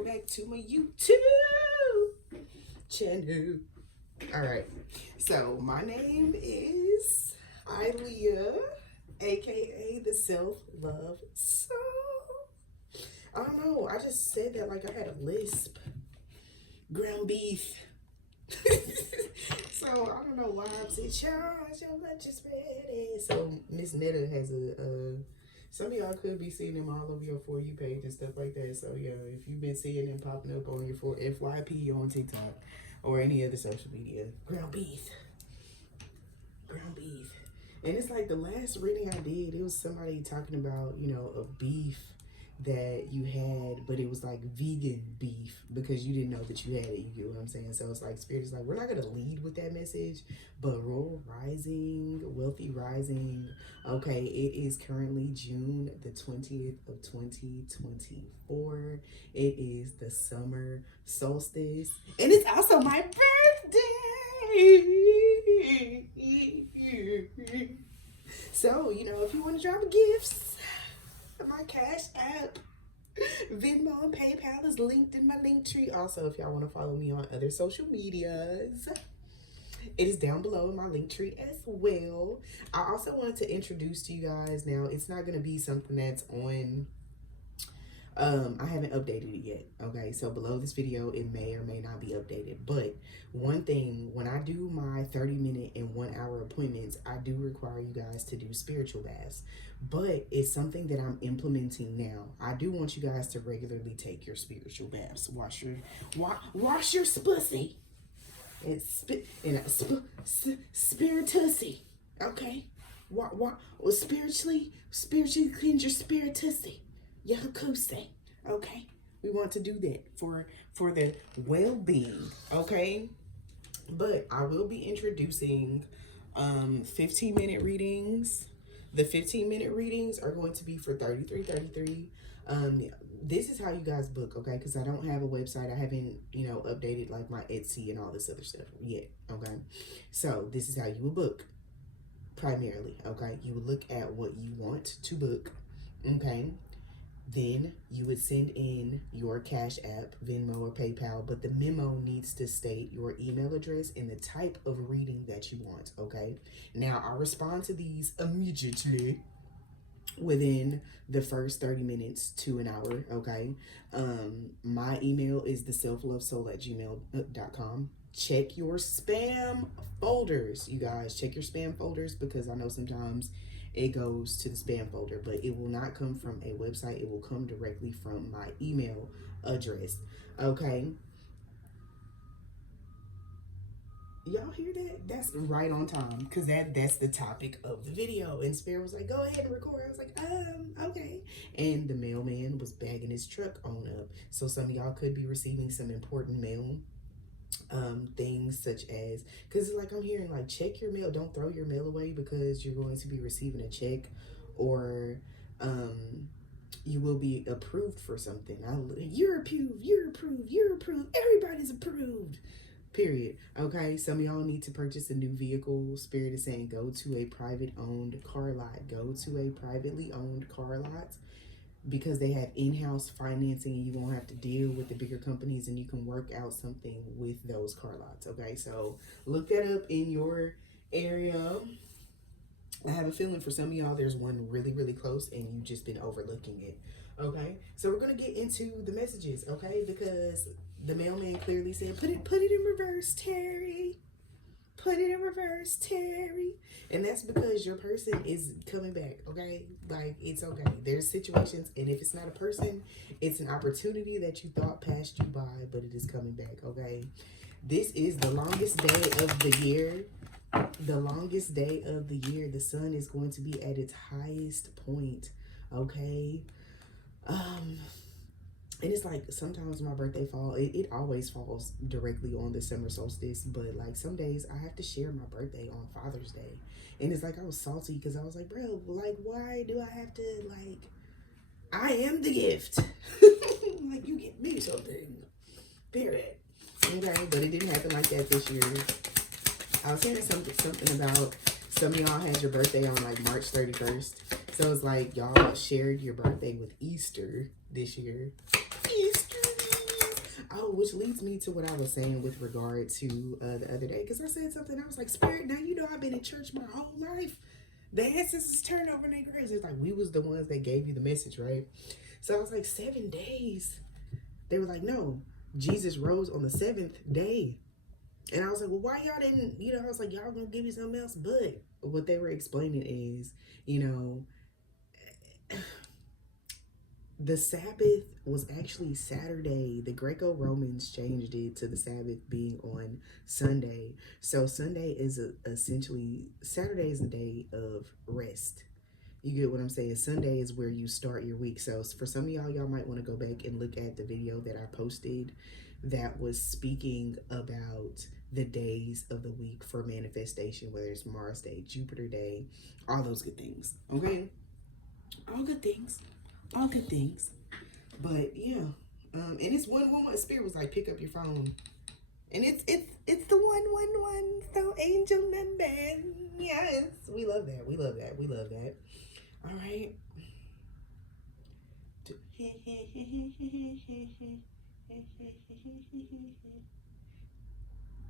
welcome back to my YouTube channel. All right, so my name is Ilea, aka the Self-Love-Soul. I don't know, I just said that like I had a lisp. Ground beef. So I don't know why I'm saying, charge your lunch is ready. So Miss Netta has a some of y'all could be seeing them all over your For You page and stuff like that. So yeah, if you've been seeing them popping up on your FYP on TikTok or any other social media, ground beef. Ground beef. And it's like the last reading I did, it was somebody talking about, you know, a beef that you had, but it was like vegan beef because you didn't know that you had it. You get what I'm saying? So it's like Spirit is like, we're not going to lead with that message, but Royal Rising, Wealthy Rising. Okay, it is currently June the 20th of 2024. It is the summer solstice, and it's also my birthday. So, you know, if you want to drop gifts, my Cash App, Venmo, and PayPal is linked in my link tree. Also, if y'all want to follow me on other social medias, it is down below in my link tree as well. I also wanted to introduce to you guys, now it's not going to be something that's on, I haven't updated it yet, okay? So below this video, it may or may not be updated. But one thing, when I do my 30-minute and 1-hour appointments, I do require you guys to do spiritual baths. But it's something that I'm implementing now. I do want you guys to regularly take your spiritual baths. Wash your spussy. It's spiritussy, okay? Spiritually cleanse your spiritussy. Yakusa, okay? We want to do that for the well-being, okay? But I will be introducing 15-minute readings. The 15-minute readings are going to be for $33.33. This is how you guys book, okay? Because I don't have a website. I haven't, you know, updated like my Etsy and all this other stuff yet, okay? So this is how you will book primarily, okay? You would look at what you want to book, okay? Then you would send in your Cash App, Venmo, or PayPal, but the memo needs to state your email address and the type of reading that you want, okay? Now, I respond to these immediately within the first 30 minutes to an hour, okay? My email is theselflovesoul@gmail.com. Check your spam folders, you guys. Check your spam folders because I know sometimes it goes to the spam folder, but it will not come from a website. It will come directly from my email address, okay? Y'all hear that? That's right on time because that's the topic of the video. And Spirit was like, go ahead and record. I was like, okay. And the mailman was bagging his truck on up. So some of y'all could be receiving some important mail. Things such as, because like I'm hearing like, check your mail, don't throw your mail away because you're going to be receiving a check, or you will be approved for something. You're approved, everybody's approved, period. Okay, some of y'all need to purchase a new vehicle. Spirit is saying go to a private owned car lot. Go to a privately owned car lot, because they have in-house financing and you won't have to deal with the bigger companies, and you can work out something with those car lots, okay? So look that up in your area. I have a feeling for some of y'all there's one really, really close and you've just been overlooking it, okay? So we're going to get into the messages, okay? Because the mailman clearly said, put it in reverse, Terry. Put it in reverse, Terry. And that's because your person is coming back, okay? Like, it's okay. There's situations, and if it's not a person, it's an opportunity that you thought passed you by, but it is coming back, okay? This is the longest day of the year. The longest day of the year. The sun is going to be at its highest point, okay? And it's like, sometimes my birthday it always falls directly on the summer solstice, but like some days I have to share my birthday on Father's Day. And it's like, I was salty because I was like, bro, like, why do I have to, like, I am the gift. Like, you get me something, period. Okay, but it didn't happen like that this year. I was hearing something about some of y'all had your birthday on like March 31st. So it's like y'all shared your birthday with Easter this year. Easter. Oh, which leads me to what I was saying with regard to the other day, because I said something. I was like, Spirit, now you know I've been in church my whole life. The ancestors turned over in their graves. It's like we was the ones that gave you the message, right? So I was like, 7 days. They were like, no, Jesus rose on the seventh day. And I was like, well, why y'all didn't, I was like, y'all gonna give me something else? But what they were explaining is, the Sabbath was actually Saturday. The Greco-Romans changed it to the Sabbath being on Sunday. So Sunday is essentially, Saturday is the day of rest. You get what I'm saying? Sunday is where you start your week. So for some of y'all might want to go back and look at the video that I posted that was speaking about the days of the week for manifestation, whether it's Mars Day, Jupiter Day, all those good things. Okay? All good things. All good things. But yeah. And it's 111. Spirit was like, pick up your phone. And it's the 111. So angel number. Yes. We love that. We love that. We love that. All right.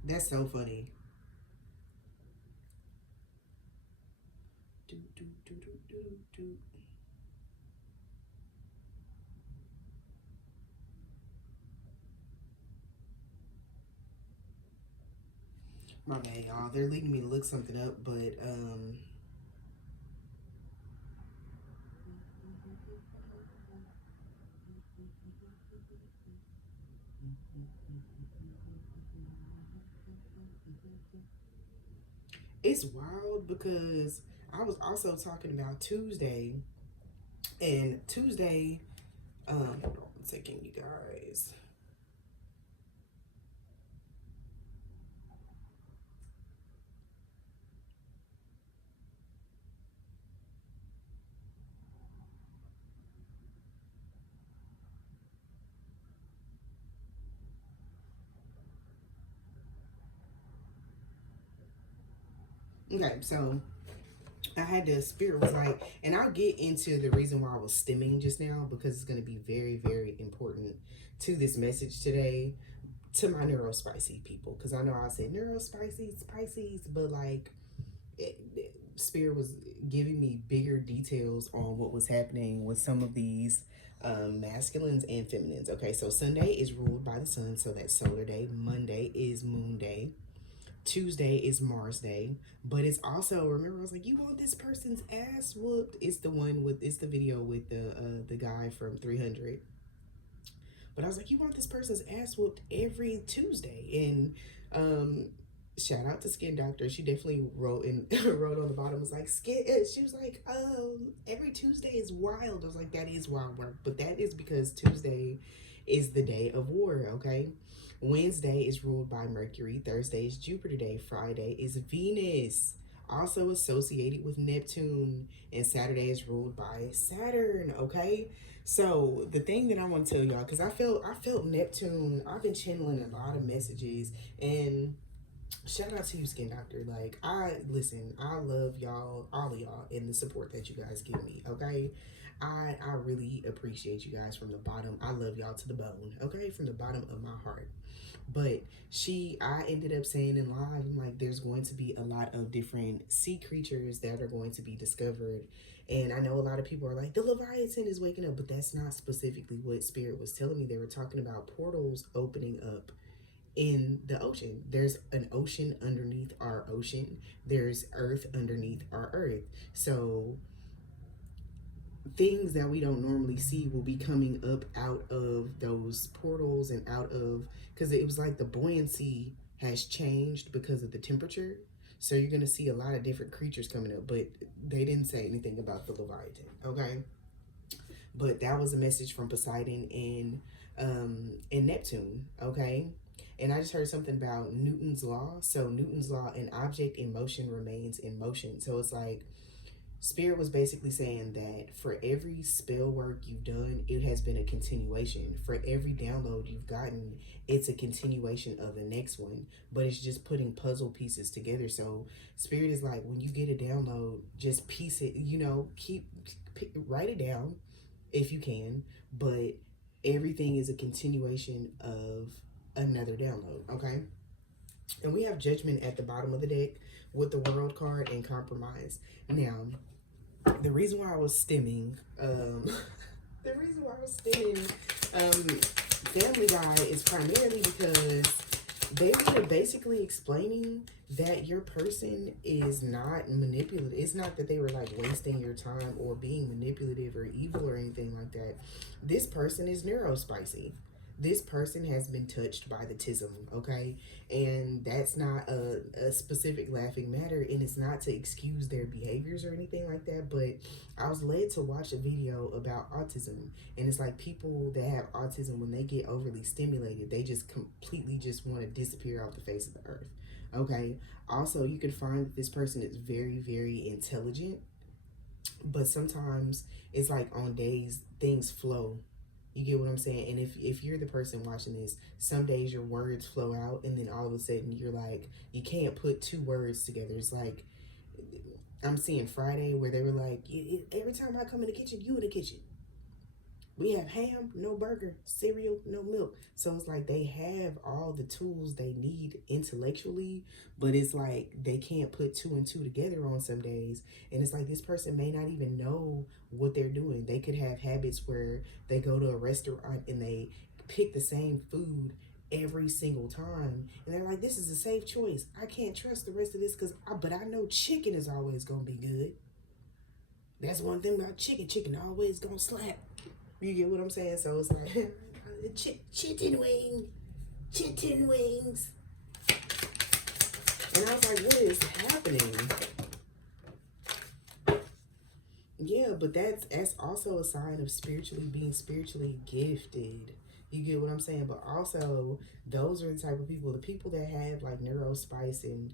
That's so funny. My bad, y'all. They're leading me to look something up, but it's wild because I was also talking about Tuesday, and Tuesday, hold on a second, you guys. Okay, so I had the Spirit was like, and I'll get into the reason why I was stimming just now because it's going to be very, very important to this message today, to my neurospicy people, because I know I said neurospicy, Pisces, but like Spirit was giving me bigger details on what was happening with some of these masculines and feminines. Okay, so Sunday is ruled by the sun, so that's solar day. Monday is moon day. Tuesday is Mars Day, but it's also, remember I was like, you want this person's ass whooped? It's the one with, it's the video with the guy from 300. But I was like, you want this person's ass whooped every Tuesday, and shout out to Skin Doctor. She definitely wrote wrote on the bottom, was like, skin. She was like, every Tuesday is wild. I was like, that is wild work, but that is because Tuesday is the day of war. Okay. Wednesday is ruled by Mercury. Thursday is Jupiter Day. Friday is Venus, also associated with Neptune. And Saturday is ruled by Saturn. Okay. So the thing that I want to tell y'all, because I felt Neptune. I've been channeling a lot of messages, and shout out to you, Skin Doctor. Like, I love y'all, all of y'all, and the support that you guys give me. Okay. I really appreciate you guys from the bottom. I love y'all to the bone. Okay. From the bottom of my heart. But I ended up saying in live, I'm like, there's going to be a lot of different sea creatures that are going to be discovered. And I know a lot of people are like, the Leviathan is waking up, but that's not specifically what Spirit was telling me. They were talking about portals opening up in the ocean. There's an ocean underneath our ocean. There's earth underneath our earth. So things that we don't normally see will be coming up out of those portals and out of, because it was like the buoyancy has changed because of the temperature. So you're going to see a lot of different creatures coming up, but they didn't say anything about the Leviathan. Okay. But that was a message from Poseidon and Neptune. Okay. And I just heard something about Newton's law. So Newton's law, an object in motion remains in motion. So it's like, Spirit was basically saying that for every spell work you've done, it has been a continuation. For every download you've gotten, it's a continuation of the next one, but it's just putting puzzle pieces together. So Spirit is like, when you get a download, just piece it, write it down if you can, but Everything is a continuation of another download, okay? And we have Judgment at the bottom of the deck with the World card and Compromise. Now, the reason why I was stemming, Family Guy is primarily because they were basically explaining that your person is not manipulative. It's not that they were like wasting your time or being manipulative or evil or anything like that. This person is neurospicy. This person has been touched by the tism, okay? And that's not a specific laughing matter, and it's not to excuse their behaviors or anything like that, but I was led to watch a video about autism, and it's like people that have autism, when they get overly stimulated, they just completely just want to disappear off the face of the earth, okay? Also, you can find that this person is very, very intelligent, but sometimes it's like on days things flow. You get what I'm saying? And if you're the person watching this, some days your words flow out, and then all of a sudden you're like, you can't put two words together. It's like, I'm seeing Friday where they were like, every time I come in the kitchen, you in the kitchen. We have ham, no burger, cereal, no milk. So it's like they have all the tools they need intellectually, but it's like they can't put two and two together on some days. And it's like this person may not even know what they're doing. They could have habits where they go to a restaurant and they pick the same food every single time, and they're like, this is a safe choice. I can't trust the rest of this but I know chicken is always gonna be good. That's one thing about chicken always gonna slap. You get what I'm saying? So it's like chicken wings. And I was like, what is happening? Yeah, but that's also a sign of being spiritually gifted. You get what I'm saying? But also, those are the type of people, the people that have like neurospice and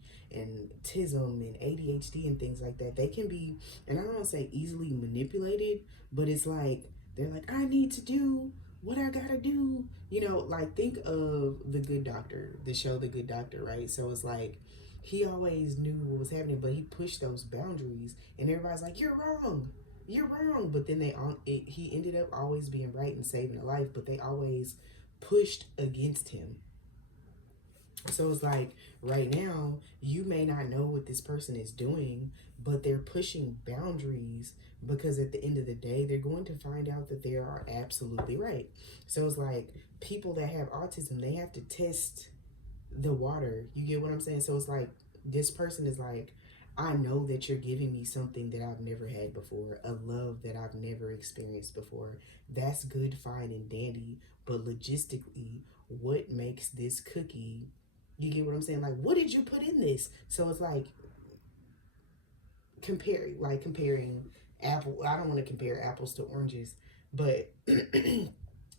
tism and ADHD and things like that, they can be, and I don't want to say easily manipulated, but it's like, they're like, I need to do what I gotta do. You know, like think of The Good Doctor, the show The Good Doctor, right? So it's like, he always knew what was happening, but he pushed those boundaries, and everybody's like, you're wrong. You're wrong. But then he ended up always being right and saving a life, but they always pushed against him. So it's like right now, you may not know what this person is doing, but they're pushing boundaries because at the end of the day, they're going to find out that they are absolutely right. So it's like people that have autism, they have to test the water. You get what I'm saying? So it's like this person is like, I know that you're giving me something that I've never had before, a love that I've never experienced before. That's good, fine, and dandy. But logistically, what makes this cookie? You get what I'm saying? Like, what did you put in this? So it's like comparing apple. I don't want to compare apples to oranges, but the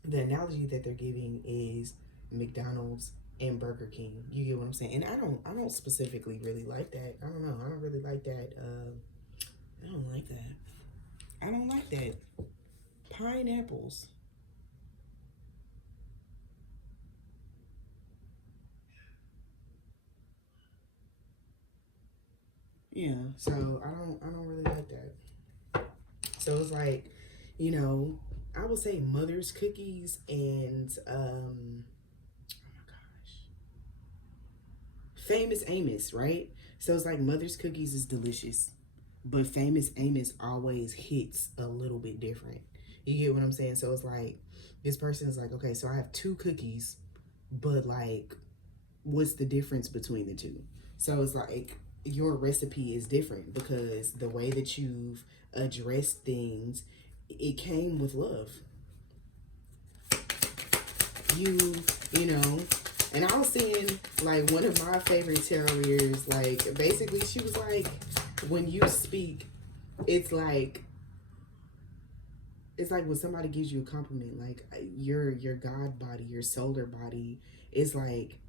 analogy that they're giving is McDonald's and Burger King. You get what I'm saying? And I don't specifically really like that. I don't know. I don't really like that. I don't like that. I don't like that. Pineapples. Yeah. So I don't really like that. So it's like, you know, I would say Mother's Cookies and Famous Amos, right? So it's like Mother's Cookies is delicious, but Famous Amos always hits a little bit different. You get what I'm saying? So it's like this person is like, okay, so I have two cookies, but like, what's the difference between the two? So it's like your recipe is different because the way that you've addressed things, it came with love. You know, and I was seeing like one of my favorite tarot readers, like basically she was like, when you speak, it's like when somebody gives you a compliment, like your God body, your solar body is like,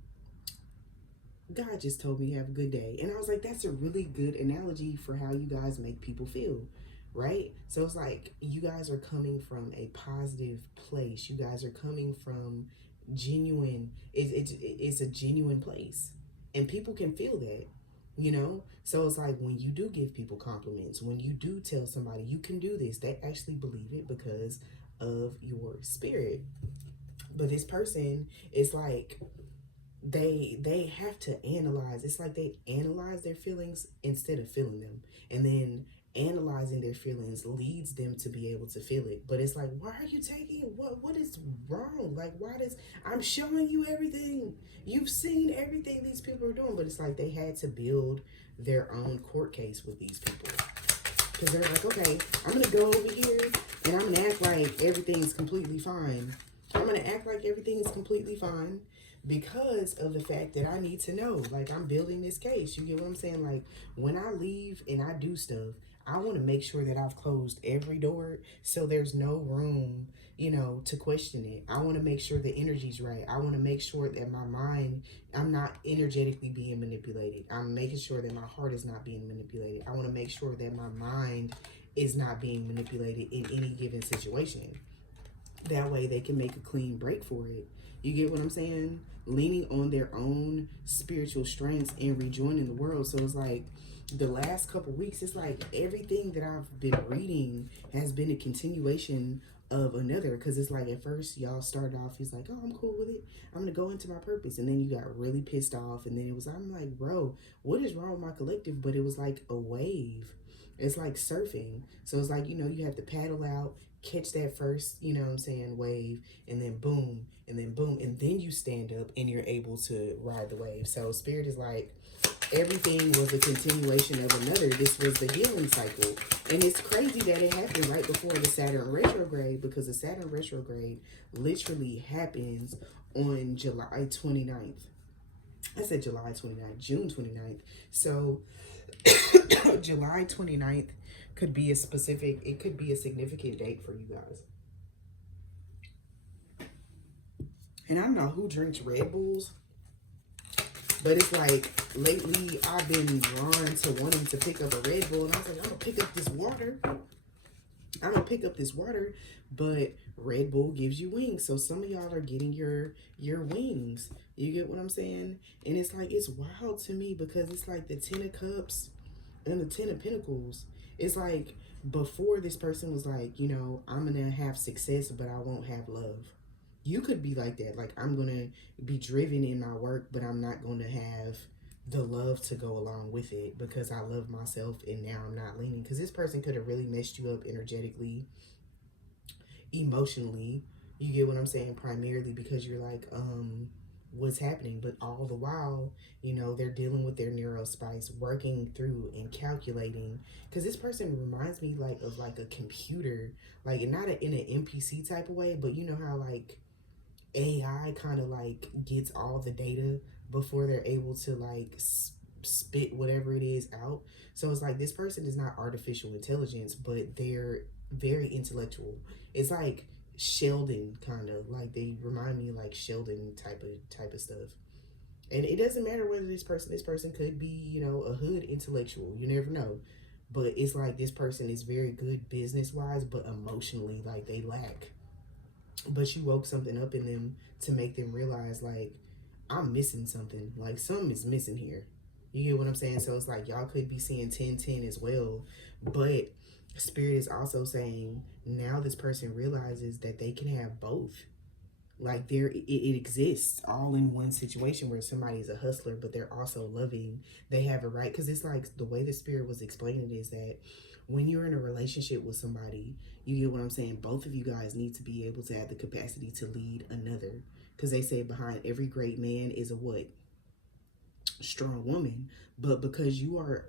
God just told me have a good day. And I was like, that's a really good analogy for how you guys make people feel, right? So it's like you guys are coming from a positive place. You guys are coming from genuine. It's a genuine place, and people can feel that, you know. So it's like when you do give people compliments, when you do tell somebody you can do this, they actually believe it because of your spirit. But this person is like, they have to analyze. It's like they analyze their feelings instead of feeling them, and then analyzing their feelings leads them to be able to feel it. But it's like, why are you taking what is wrong? Like, why does, I'm showing you everything, you've seen everything these people are doing. But it's like they had to build their own court case with these people, because they're like, okay, I'm gonna go over here and I'm gonna act like everything's completely fine. I'm gonna act like everything is completely fine because of the fact that I need to know. Like, I'm building this case. You get what I'm saying? Like, when I leave and I do stuff, I want to make sure that I've closed every door so there's no room, you know, to question it. I want to make sure the energy's right. I want to make sure that my mind, I'm not energetically being manipulated. I'm making sure that my heart is not being manipulated. I want to make sure that my mind is not being manipulated in any given situation. That way they can make a clean break for it. You get what I'm saying? Leaning on their own spiritual strengths and rejoining the world. So it's like the last couple weeks, it's like everything that I've been reading has been a continuation of another. Because it's like, at first y'all started off, he's like, oh, I'm cool with it, I'm gonna go into my purpose. And then you got really pissed off, and then it was, I'm like, bro, what is wrong with my collective? But it was like a wave. It's like surfing. So it's like, you know, you have to paddle out, catch that first, you know what I'm saying, wave, and then boom, and then boom, and then you stand up and you're able to ride the wave. So spirit is like, everything was a continuation of another. This was the healing cycle. And it's crazy that it happened right before the Saturn retrograde, because the Saturn retrograde literally happens on July 29th. I said July 29th, June 29th. So July 29th could be a specific, it could be a significant date for you guys. And I don't know who drinks Red Bulls, but it's like lately I've been drawn to wanting to pick up a Red Bull, and I was like, I'm gonna pick up this water. I'm gonna pick up this water, but Red Bull gives you wings. So some of y'all are getting your wings. You get what I'm saying? And it's like, it's wild to me, because it's like the 10 of Cups and the 10 of Pentacles. It's like, before, this person was like, you know, I'm gonna have success, but I won't have love. You could be like that. Like, I'm gonna be driven in my work, but I'm not gonna have the love to go along with it, because I love myself and now I'm not leaning. Because this person could have really messed you up energetically, emotionally. You get what I'm saying? Primarily because you're like, what's happening? But all the while, you know, they're dealing with their neurospice, working through and calculating. Because this person reminds me like of like a computer, like not in an NPC type of way, but you know how like AI kind of like gets all the data before they're able to like spit whatever it is out. So it's like, this person is not artificial intelligence, but they're very intellectual. It's like Sheldon, kind of like, they remind me like Sheldon type of stuff. And it doesn't matter whether this person could be, you know, a hood intellectual, you never know. But it's like, this person is very good business wise, but emotionally, like, they lack. But you woke something up in them to make them realize, like, I'm missing something. Like, something is missing here. You get what I'm saying? So it's like, y'all could be seeing 10-10 as well. But Spirit is also saying, now this person realizes that they can have both. Like, it exists all in one situation, where somebody's a hustler, but they're also loving. They have a right. Because it's like, the way the Spirit was explaining it is that when you're in a relationship with somebody, you get what I'm saying? Both of you guys need to be able to have the capacity to lead another. Because they say behind every great man is a what? Strong woman. But because you are,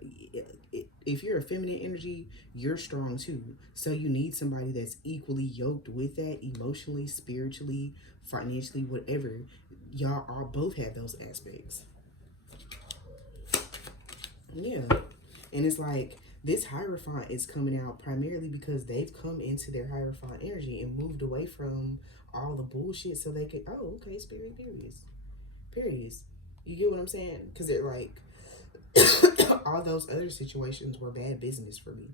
if you're a feminine energy, you're strong too. So you need somebody that's equally yoked with that, emotionally, spiritually, financially, whatever. Y'all all both have those aspects. Yeah. And it's like, this Hierophant is coming out primarily because they've come into their Hierophant energy and moved away from all the bullshit, so they could, oh, okay, Spirit, periods. You get what I'm saying? Because they're like, all those other situations were bad business for me.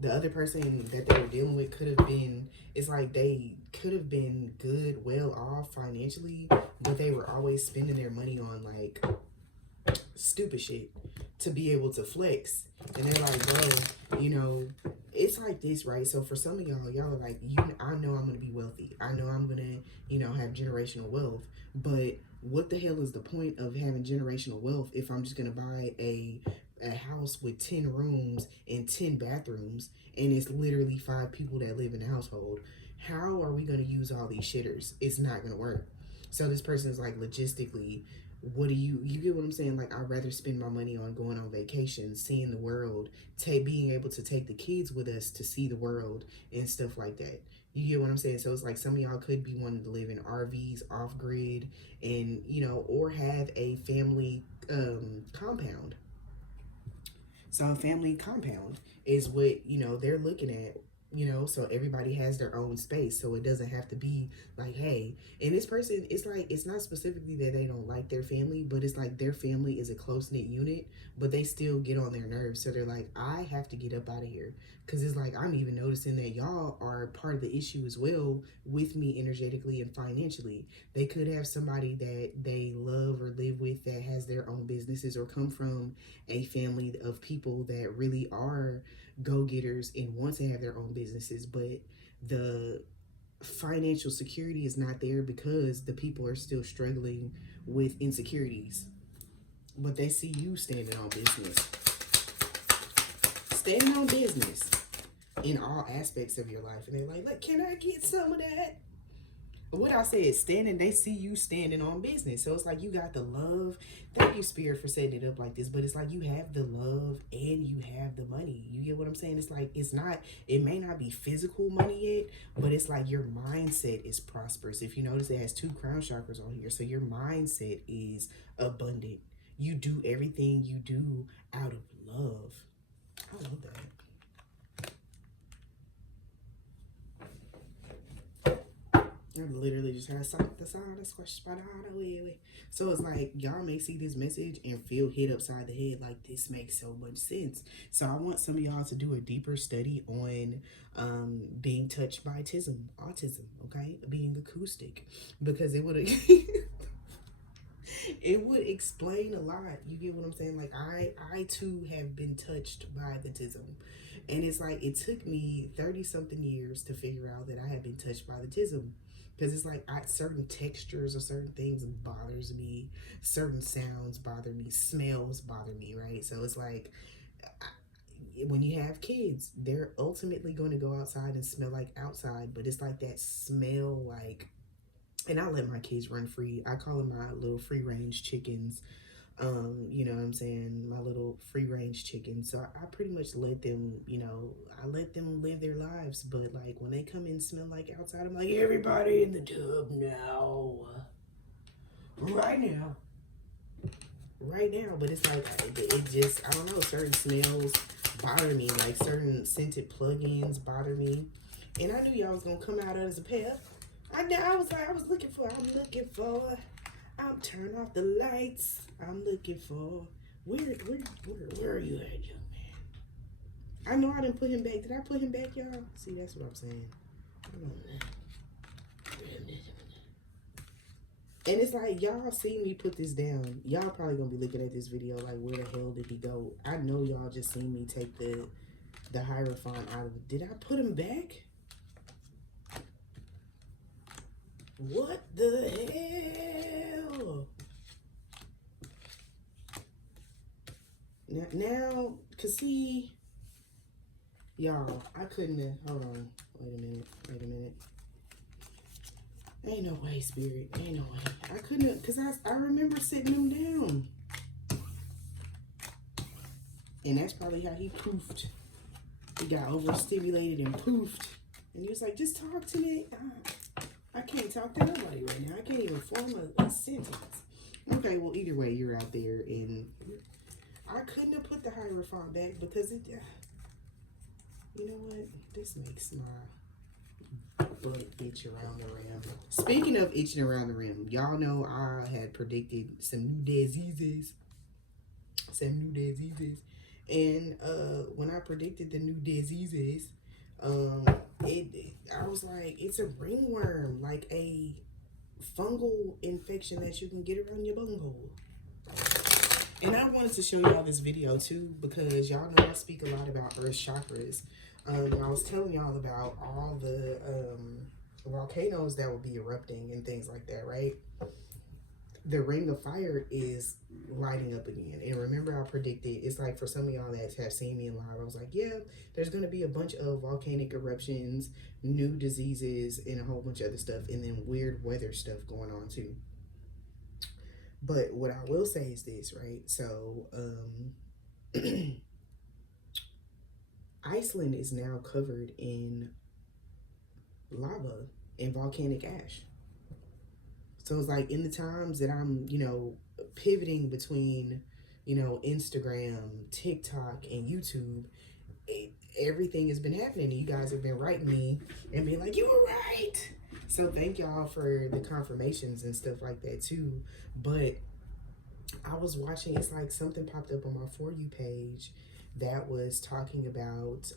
The other person that they were dealing with could have been, it's like they could have been good, well off financially, but they were always spending their money on like stupid shit to be able to flex. And they're like, bro, you know, it's like this, right? So for some of y'all are like, I know I'm gonna be wealthy. I know I'm gonna, have generational wealth. But what the hell is the point of having generational wealth if I'm just gonna buy a house with 10 rooms and 10 bathrooms, and it's literally 5 people that live in the household? How are we gonna use all these shitters? It's not gonna work. So this person is like, logistically, what do you get what I'm saying? Like, I'd rather spend my money on going on vacation, seeing the world, being able to take the kids with us to see the world and stuff like that. You get what I'm saying? So it's like some of y'all could be wanting to live in RVs off grid, and or have a family compound. So a family compound is what they're looking at. So everybody has their own space, so it doesn't have to be like, hey. And this person, it's like, it's not specifically that they don't like their family, but it's like their family is a close-knit unit, but they still get on their nerves. So they're like, I have to get up out of here, because it's like, I'm even noticing that y'all are part of the issue as well with me, energetically and financially. They could have somebody that they love or live with that has their own businesses, or come from a family of people that really are go-getters and want to have their own businesses, but the financial security is not there because the people are still struggling with insecurities. But they see you standing on business in all aspects of your life, and they're like, look, can I get some of that? What I said, they see you standing on business. So it's like, you got the love. Thank you, Spirit, for setting it up like this. But it's like, you have the love and you have the money. You get what I'm saying? It's like, it may not be physical money yet, but it's like your mindset is prosperous. If you notice, it has 2 crown chakras on here. So your mindset is abundant. You do everything you do out of love. I love that. I literally just had the sound of squash by the way. So it's like, y'all may see this message and feel hit upside the head, like, this makes so much sense. So I want some of y'all to do a deeper study on being touched by autism, okay? Being acoustic, because it would it would explain a lot. You get what I'm saying? Like, I too have been touched by the tism. And it's like, it took me 30 something years to figure out that I had been touched by the tism. Because it's like, certain textures or certain things bothers me. Certain sounds bother me. Smells bother me, right? So it's like, when you have kids, they're ultimately going to go outside and smell like outside. But it's like that smell, like, and I let my kids run free. I call them my little free-range chickens. You know what I'm saying? My little free-range chickens. So I pretty much let them, I let them live their lives. But like, when they come in and smell like outside, I'm like, everybody in the tub now. Right now. But it's like, it just, I don't know, certain smells bother me. Like, certain scented plugins bother me. And I knew y'all was going to come out as a pair. I was looking for, I'm turning off the lights. I'm looking for, where are you at, young man? I know I didn't put him back. Did I put him back, y'all? See, that's what I'm saying. And it's like, y'all see me put this down. Y'all probably gonna be looking at this video like, where the hell did he go? I know y'all just seen me take the Hierophant out of it. Did I put him back? What the hell? Now, cause see, y'all, I couldn't have, hold on, wait a minute. Ain't no way, Spirit, ain't no way. I couldn't have, cause I remember sitting him down. And that's probably how he poofed. He got overstimulated and poofed. And he was like, just talk to me. I can't talk to nobody right now. I can't even form a sentence. Okay, well, either way, you're out there, and I couldn't have put the Hierophant back because it, you know what? This makes my butt itch around the rim. Speaking of itching around the rim, y'all know I had predicted some new diseases. And when I predicted the new diseases, I was like, it's a ringworm, like a fungal infection that you can get around your bunghole. And I wanted to show y'all this video too, because y'all know I speak a lot about earth chakras. I was telling y'all about all the volcanoes that will be erupting and things like that, right? The ring of fire is lighting up again. And remember, I predicted, it's like for some of y'all that have seen me in live, I was like, yeah, there's going to be a bunch of volcanic eruptions, new diseases, and a whole bunch of other stuff, and then weird weather stuff going on too. But what I will say is this, right? So, Iceland is now covered in lava and volcanic ash. So it's like in the times that I'm, pivoting between, Instagram, TikTok, and YouTube, everything has been happening. You guys have been writing me and being like, you were right. So thank y'all for the confirmations and stuff like that too. But I was watching, it's like something popped up on my For You page that was talking about,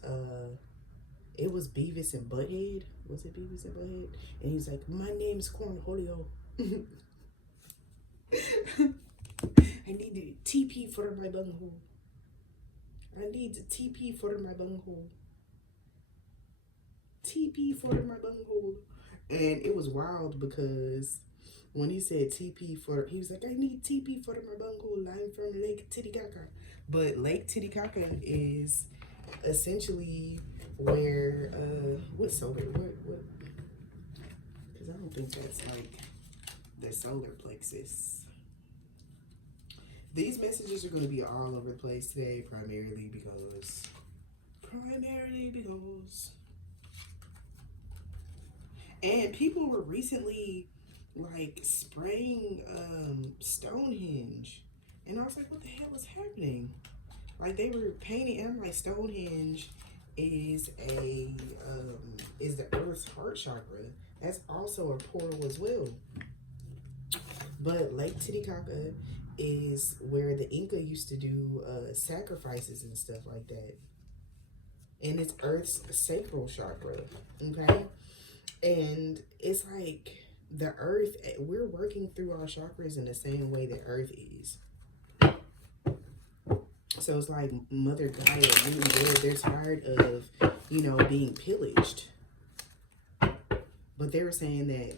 it was Beavis and Butthead. Was it Beavis and Butthead? And he's like, my name's Cornholio. I need the TP for my bunghole. I need the TP for my bunghole. TP for my bunghole. And it was wild because when he said TP for, he was like, I need TP for my bunghole. I'm from Lake Titicaca. But Lake Titicaca is essentially where, what solar, what? Because I don't think that's like the solar plexus. These messages are going to be all over the place today, primarily because and people were recently like spraying Stonehenge, and I was like, what the hell is happening? Like they were painting, and I'm like, Stonehenge is is the Earth's heart chakra. That's also a portal as well. But Lake Titicaca is where the Inca used to do sacrifices and stuff like that. And it's Earth's sacral chakra, okay? And it's like the Earth, we're working through our chakras in the same way that Earth is. So it's like Mother Gaia really they're tired of, being pillaged. But they were saying that,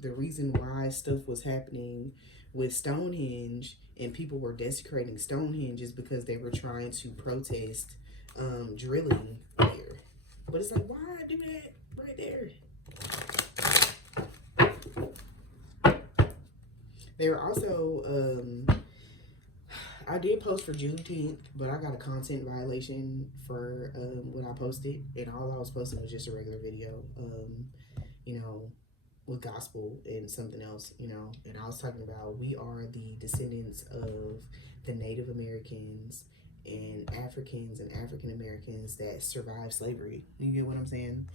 the reason why stuff was happening with Stonehenge and people were desecrating Stonehenge is because they were trying to protest drilling there. But it's like, why do that right there? They were also, I did post for Juneteenth, but I got a content violation for what I posted, and all I was posting was just a regular video, with gospel and something else, and I was talking about we are the descendants of the Native Americans and Africans and African Americans that survived slavery. You get what I'm saying?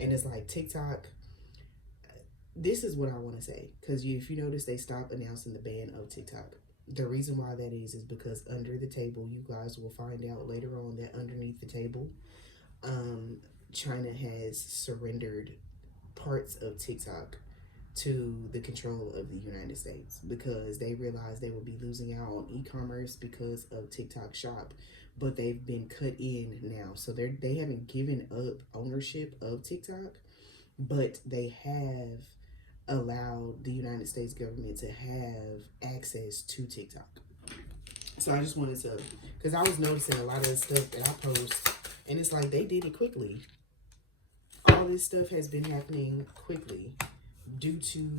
And it's like TikTok, this is what I want to say, because if you notice, they stopped announcing the ban of TikTok. The reason why that is because under the table, you guys will find out later on that underneath the table, China has surrendered parts of TikTok to the control of the United States because they realized they would be losing out on e-commerce because of TikTok Shop, but they've been cut in now. So they haven't given up ownership of TikTok, but they have allowed the United States government to have access to TikTok. So I just wanted to, because I was noticing a lot of the stuff that I post, and it's like they did it quickly. All this stuff has been happening quickly due to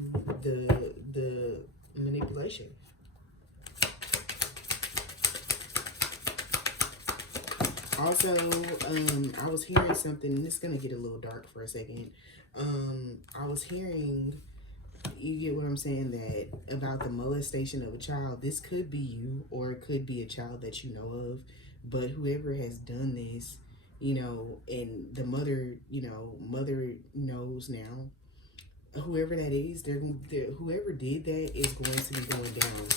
the manipulation. Also, I was hearing something, and it's gonna get a little dark for a second. I was hearing, you get what I'm saying, that about the molestation of a child. This could be you, or it could be a child that you know of, but whoever has done this, and the mother, mother knows now. Whoever that is, whoever did that is going to be going down.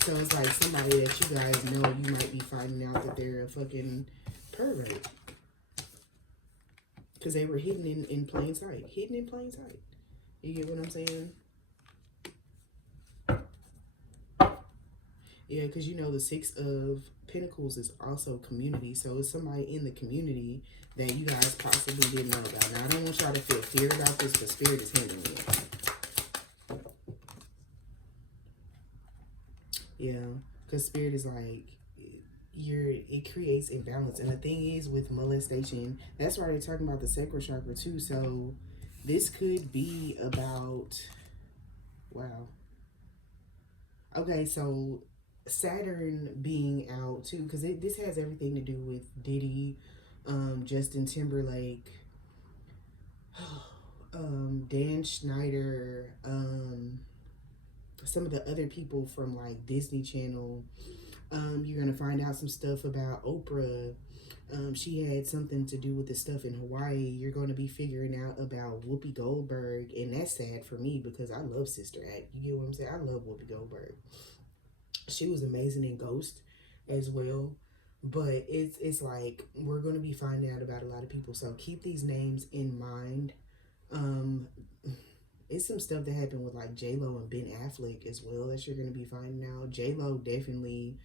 So it's like somebody that you guys know, you might be finding out that they're a fucking pervert. Because they were hidden in plain sight. Hidden in plain sight. You get what I'm saying? Yeah, because you know the Six of Pentacles is also community. So it's somebody in the community that you guys possibly didn't know about. Now, I don't want y'all to feel fear about this, but Spirit is handling it. Yeah, because Spirit is like, it creates imbalance. And the thing is with molestation, that's why they're talking about the sacral chakra too. So this could be about, wow. Okay, so Saturn being out too, because this has everything to do with Diddy, Justin Timberlake, Dan Schneider, some of the other people from like Disney Channel. You're gonna find out some stuff about Oprah. She had something to do with the stuff in Hawaii. You're going to be figuring out about Whoopi Goldberg, and that's sad for me because I love Sister Act. You get what I'm saying? I love Whoopi Goldberg. She was amazing in Ghost as well. But it's like we're going to be finding out about a lot of people. So keep these names in mind. It's some stuff that happened with like J-Lo and Ben Affleck as well that you're going to be finding out. J-Lo definitely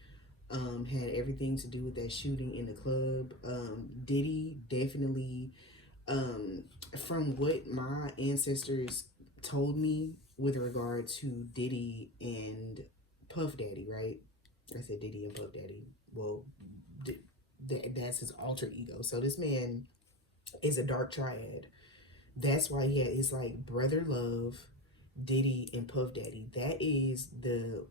had everything to do with that shooting in the club. Diddy definitely, from what my ancestors told me with regard to Diddy and Puff Daddy, right? I said Diddy and Puff Daddy. Well, that's his alter ego. So this man is a dark triad. That's why he had, it's like Brother Love, Diddy, and Puff Daddy. That is the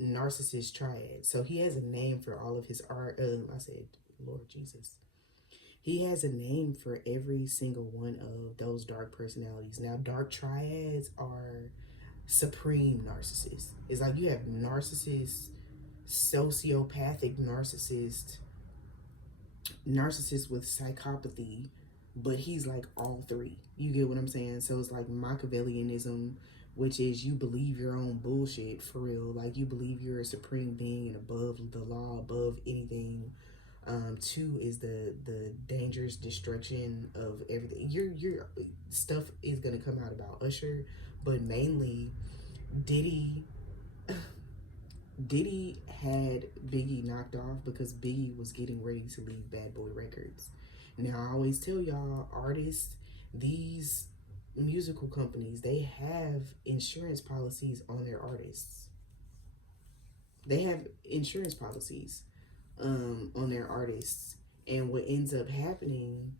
narcissist triad. So he has a name for all of his art. I said, Lord Jesus. He has a name for every single one of those dark personalities. Now, dark triads are supreme narcissists. It's like you have narcissist, sociopathic narcissist with psychopathy, but he's like all three. You get what I'm saying? So it's like Machiavellianism, which is you believe your own bullshit for real. Like you believe you're a supreme being and above the law, above anything. Two is the dangerous destruction of everything. Your stuff is gonna come out about Usher, but mainly Diddy had Biggie knocked off because Biggie was getting ready to leave Bad Boy Records. Now I always tell y'all, artists, these musical companies, they have insurance policies on their artists. They have insurance policies on their artists. And what ends up happening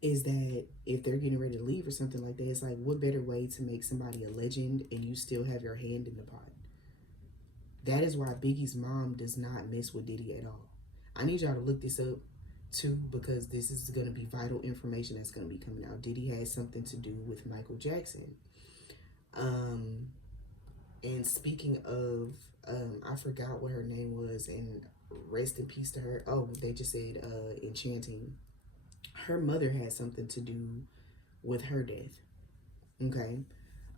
is that if they're getting ready to leave or something like that, it's like, what better way to make somebody a legend and you still have your hand in the pot? That is why Biggie's mom does not mess with Diddy at all. I need y'all to look this up too, because this is going to be vital information that's going to be coming out. Diddy has something to do with Michael Jackson. And speaking of, I forgot what her name was, and rest in peace to her. Oh, they just said Enchanting. Her mother had something to do with her death. Okay.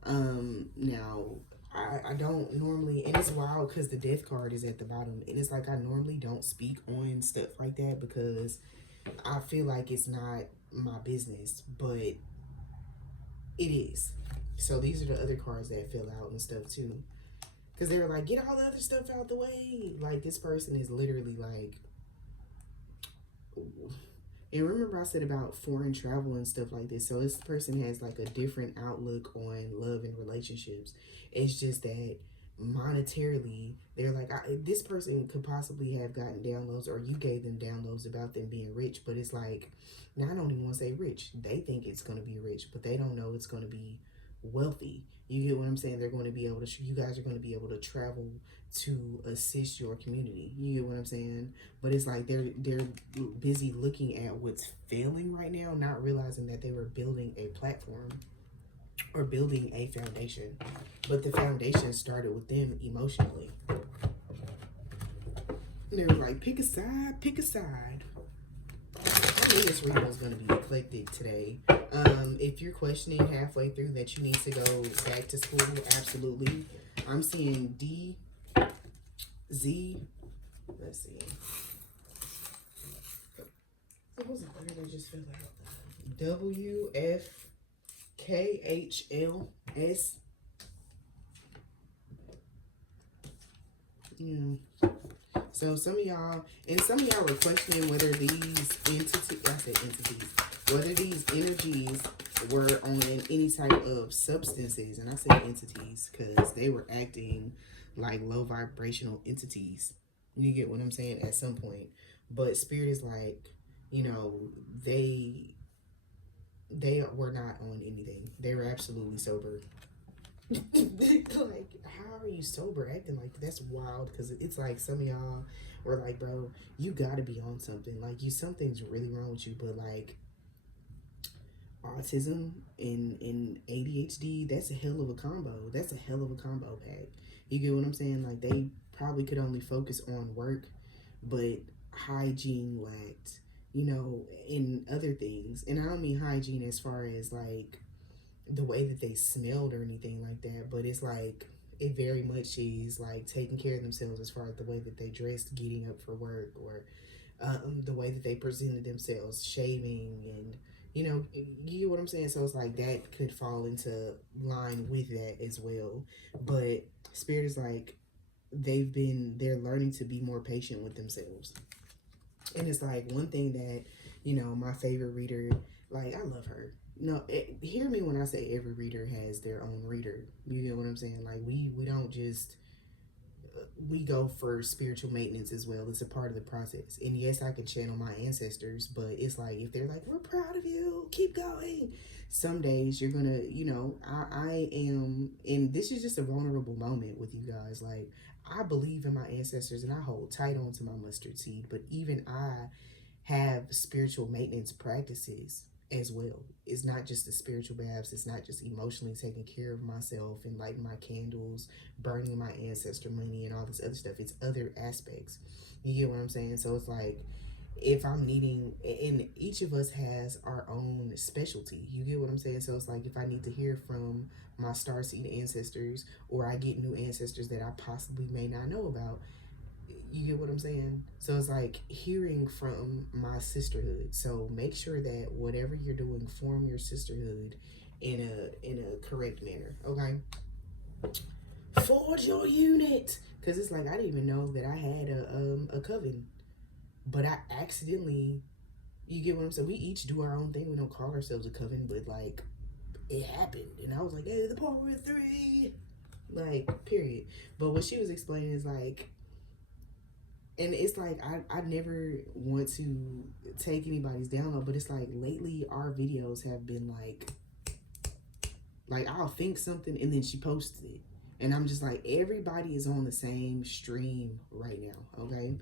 Now, I don't normally, and it's wild because the death card is at the bottom, and it's like I normally don't speak on stuff like that because I feel like it's not my business, but it is. So these are the other cards that fill out and stuff too, because they were like, get all the other stuff out the way. Like this person is literally like, and remember I said about foreign travel and stuff like this. So this person has like a different outlook on love and relationships. It's just that monetarily, they're like, this person could possibly have gotten downloads, or you gave them downloads about them being rich. But it's like, now I don't even want to say rich. They think it's going to be rich, but they don't know it's going to be wealthy. You get what I'm saying? They're going to be able to, you guys are going to be able to travel to assist your community. You get what I'm saying? But it's like they're busy looking at what's failing right now, not realizing that they were building a platform or building a foundation. But the foundation started with them emotionally. They were like, pick a side, pick a side. I knew this reading was going to be eclectic today. If you're questioning halfway through that you need to go back to school, absolutely. I'm seeing D, Z, let's see. What was the word I just filled out? W, F, K, H, L, S. Yeah. So some of y'all were questioning whether these whether these energies were on any type of substances. And I say entities because they were acting like low vibrational entities. You get what I'm saying? At some point. But spirit is like, you know, they were not on anything. They were absolutely sober. Like, how are you sober acting like that's wild? Because it's like some of y'all were like, bro, you gotta be on something. Like, something's really wrong with you. But like autism and ADHD, that's a hell of a combo. That's a hell of a combo pack. You get what I'm saying? Like, they probably could only focus on work, but hygiene lacked, you know, in other things. And I don't mean hygiene as far as like the way that they smelled or anything like that, but it's like it very much is like taking care of themselves as far as the way that they dressed, getting up for work, or the way that they presented themselves, shaving, and you know, you get what I'm saying. So it's like that could fall into line with that as well. But spirit is like they're learning to be more patient with themselves. And it's like one thing that, you know, my favorite reader, like, I love her. No, hear me when I say every reader has their own reader. You get what I'm saying? Like, we don't just, we go for spiritual maintenance as well. It's a part of the process. And yes, I can channel my ancestors, but it's like, if they're like, we're proud of you, keep going. Some days you're gonna, you know, I am, and this is just a vulnerable moment with you guys. Like, I believe in my ancestors and I hold tight on to my mustard seed, but even I have spiritual maintenance practices as well. It's not just the spiritual baths. It's not just emotionally taking care of myself and lighting my candles, burning my ancestor money and all this other stuff. It's other aspects. You get what I'm saying? So it's like, if I'm needing, and each of us has our own specialty. You get what I'm saying? So it's like, if I need to hear from my starseed ancestors, or I get new ancestors that I possibly may not know about, you get what I'm saying? So it's like hearing from my sisterhood. So make sure that whatever you're doing, form your sisterhood in a correct manner. Okay. Forge your unit. Cause it's like, I didn't even know that I had a coven, but I accidentally, you get what I'm saying? We each do our own thing. We don't call ourselves a coven, but like, it happened. And I was like, hey, the power of 3. Like, period. But what she was explaining is like, and it's like, I never want to take anybody's download, but it's like lately our videos have been like I'll think something and then she posted it. And I'm just like, everybody is on the same stream right now, okay?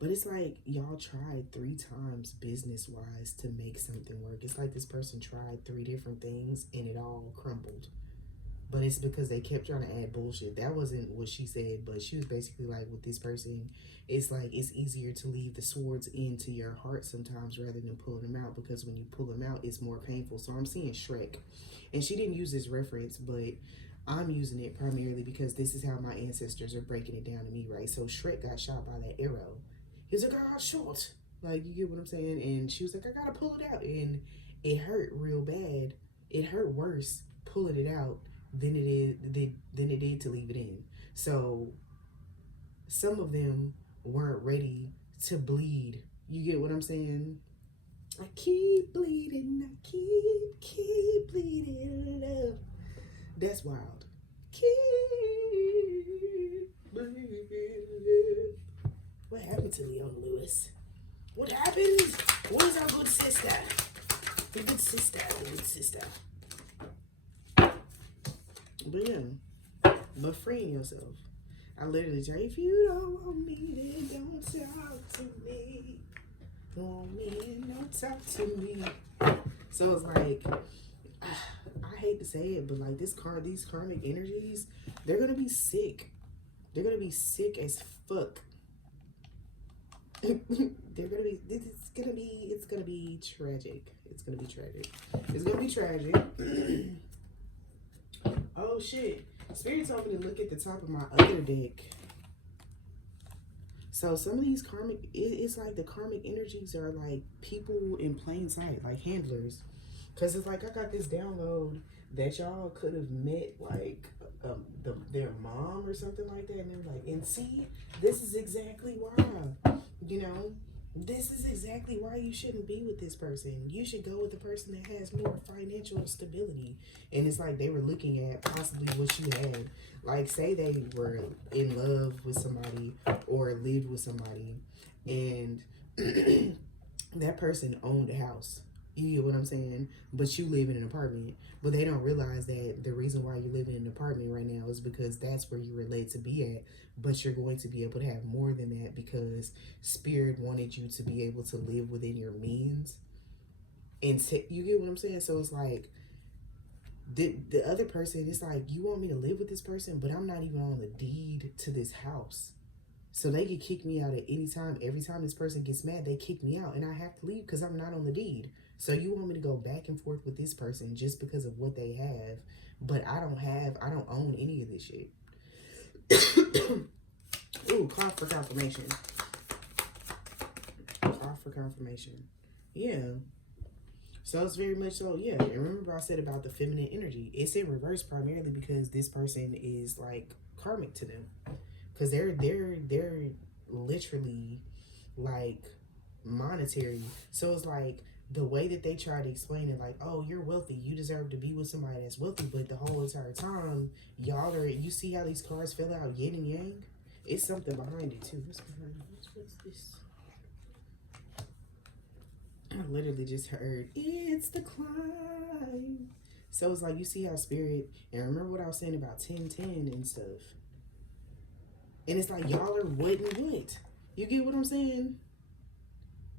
But it's like, y'all tried 3 times business-wise to make something work. It's like this person tried 3 different things and it all crumbled. But it's because they kept trying to add bullshit. That wasn't what she said, but she was basically like, with this person, it's like, it's easier to leave the swords into your heart sometimes rather than pulling them out, because when you pull them out, it's more painful. So I'm seeing Shrek. And she didn't use this reference, but I'm using it primarily because this is how my ancestors are breaking it down to me, right? So Shrek got shot by that arrow. He was like, I got shot. Like, you get what I'm saying? And she was like, I gotta pull it out. And it hurt real bad. It hurt worse pulling it out than it did to leave it in. So some of them weren't ready to bleed. You get what I'm saying? I keep bleeding, I keep bleeding love. That's wild. Keep bleeding love. What happened to Leon Lewis? What happened? Where's our good sister? The good sister, the good sister. But yeah, but freeing yourself. I literally tell you, if you don't want me, then don't talk to me. Want me, then don't talk to me. So it's like, I hate to say it, but like these karmic energies, they're gonna be sick. They're gonna be sick as fuck. They're gonna be. It's gonna be. It's gonna be tragic. It's gonna be tragic. It's gonna be tragic. Oh shit. Spirit told me to look at the top of my other deck. So some of these karmic, it's like the karmic energies are like people in plain sight, like handlers. Because it's like, I got this download that y'all could have met like their mom or something like that, and they're like, and see, this is exactly why, you know, this is exactly why you shouldn't be with this person. You should go with the person that has more financial stability. And it's like they were looking at possibly what you had. Like, say they were in love with somebody or lived with somebody, and that person owned a house. You get what I'm saying? But you live in an apartment. But they don't realize that the reason why you live in an apartment right now is because that's where you were led to be at. But you're going to be able to have more than that because Spirit wanted you to be able to live within your means. And you get what I'm saying? So it's like the other person, it's like, you want me to live with this person, but I'm not even on the deed to this house. So they can kick me out at any time. Every time this person gets mad, they kick me out and I have to leave because I'm not on the deed. So you want me to go back and forth with this person just because of what they have, but I don't own any of this shit. Ooh, call for confirmation. Call for confirmation. Yeah. So it's very much so, yeah. And remember I said about the feminine energy. It's in reverse primarily because this person is like karmic to them. Because they're literally like monetary. So it's like the way that they try to explain it, like, oh, you're wealthy, you deserve to be with somebody that's wealthy, but the whole entire time y'all are, you see how these cards fell out, yin and yang? It's something behind it too. What's behind it? What's this? I literally just heard it's the climb. So it's like, you see how Spirit, and remember what I was saying about 1010 and stuff. And it's like, y'all are what and what. You get what I'm saying?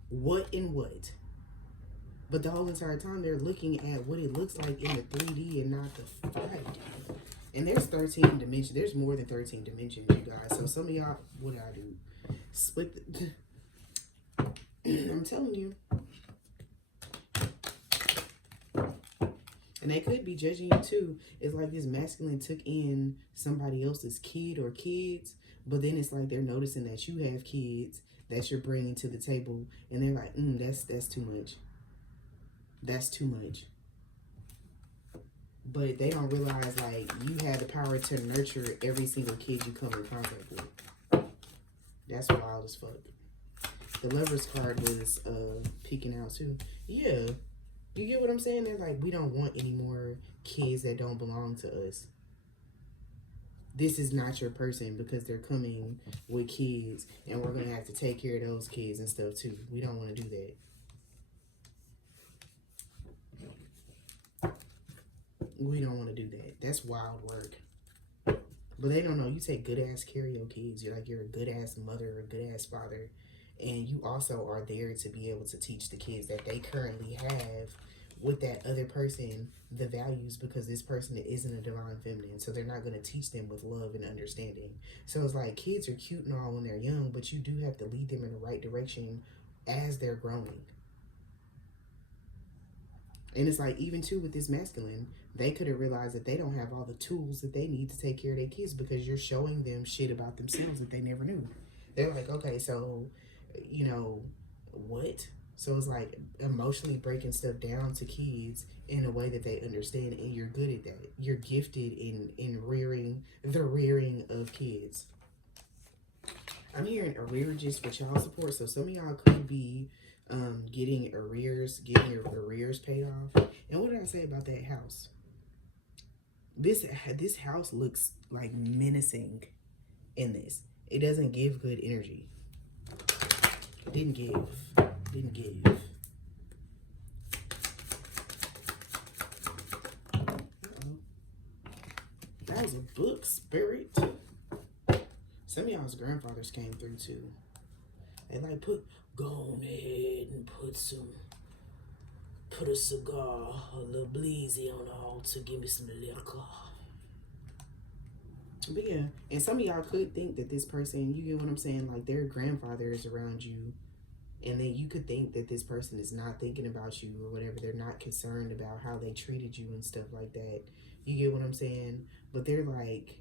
What and what. But the whole entire time they're looking at what it looks like in the 3D and not the 5D. And there's 13 dimensions. There's more than 13 dimensions, you guys. So some of y'all, what did I do? Split the... I'm telling you. And they could be judging you too. It's like this masculine took in somebody else's kid or kids. But then it's like they're noticing that you have kids that you're bringing to the table. And they're like, that's too much. That's too much. But they don't realize, like, you have the power to nurture every single kid you come in contact with. That's wild as fuck. The Lover's card was peeking out too. Yeah. You get what I'm saying? They're like, we don't want any more kids that don't belong to us. This is not your person because they're coming with kids and we're going to have to take care of those kids and stuff too. We don't want to do that. We don't want to do that. That's wild work. But they don't know. You take good ass care of your kids. You're a good ass mother or a good ass father. And you also are there to be able to teach the kids that they currently have with that other person the values, because this person isn't a divine feminine. So they're not going to teach them with love and understanding. So it's like, kids are cute and all when they're young, but you do have to lead them in the right direction as they're growing. And it's like, even too with this masculine, they could have realized that they don't have all the tools that they need to take care of their kids because you're showing them shit about themselves that they never knew. They're like, okay, so, you know, what? So it's like emotionally breaking stuff down to kids in a way that they understand, and you're good at that. You're gifted in rearing of kids. I'm hearing arrearages for child support, so some of y'all could be getting your arrears paid off. And what did I say about that house? This house looks like menacing in this. It doesn't give good energy. Didn't give. Uh-oh. That was a book, Spirit. Some of y'all's grandfathers came through too. They like, go ahead and put a cigar, a little bleezy on the altar, give me some liquor. But yeah, and some of y'all could think that this person, you get what I'm saying, like their grandfather is around you, and then you could think that this person is not thinking about you or whatever. They're not concerned about how they treated you and stuff like that. You get what I'm saying? But they're like,